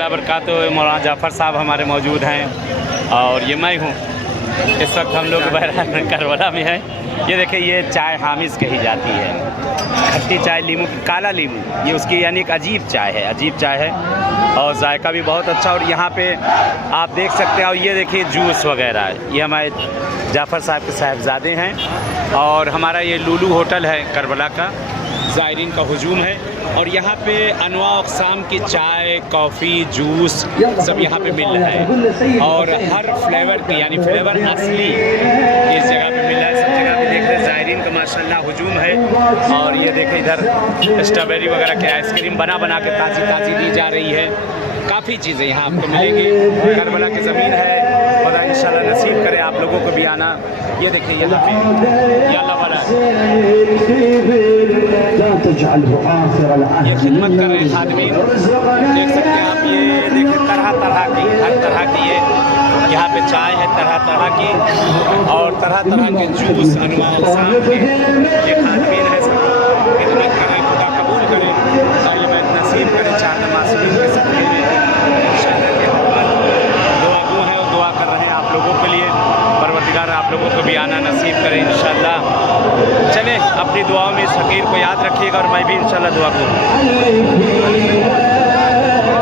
रहमतुल्लाहि व बरकातहू। मौलाना जाफ़र साहब हमारे मौजूद हैं और ये मैं हूँ। इस वक्त हम लोग बहरहाल करबला में हैं। ये देखिए, ये चाय हामिस कही जाती है, खट्टी चाय, नींबू, काला नींबू, ये उसकी यानी एक अजीब चाय है, अजीब चाय है और जायका भी बहुत अच्छा। और यहाँ पे आप देख सकते हैं, और ये देखिए जूस वगैरह, ये हमारे जाफ़र साहब के साहिबजादे हैं और हमारा ये लुलु होटल है करबला का, ज़ायरीन का हुजूम है। और यहाँ पे अनवा अक़साम की चाय, कॉफ़ी, जूस सब यहाँ पे मिल रहा है और हर फ्लेवर की यानी फ्लेवर असली इस जगह पे मिल रहा है। सब जगह पे देख रहे हैं ज़ायरीन का माशाल्लाह हुजूम है। और ये देखें इधर स्ट्रॉबेरी वगैरह की आइसक्रीम बना के ताज़ी दी जा रही है। काफ़ी चीज़ें यहाँ आपको मिलेंगी। करबला की ज़मीन है, खुदा इंशाल्लाह नसीब करे आप लोगों को भी आना। ये देखिए यहाँ पे ये अल्लाह वाला ये खिदमत कर रहे हैं खादमीन, देख सकते हैं आप। ये देखिए तरह तरह की, हर तरह की ये यहाँ पे चाय है, तरह तरह की और तरह तरह के जूस, अनवा अक़साम के। ये खादमीन है, सब खिदमत कर रहे हैं। खुदा कबूल करे, तालिबात नसीब करे, चाहने मासूमीन के सदक़े में इंशाअल्लाह के दुआ गो है और दुआ कर रहे हैं आप लोगों के लिए। परवरदिगार आप लोगों को भी आना नसीब करें इंशाअल्लाह। चलें, अपनी दुआओं में इस फ़कीर को याद रखिएगा और मैं भी इंशाअल्लाह दुआ करूँ।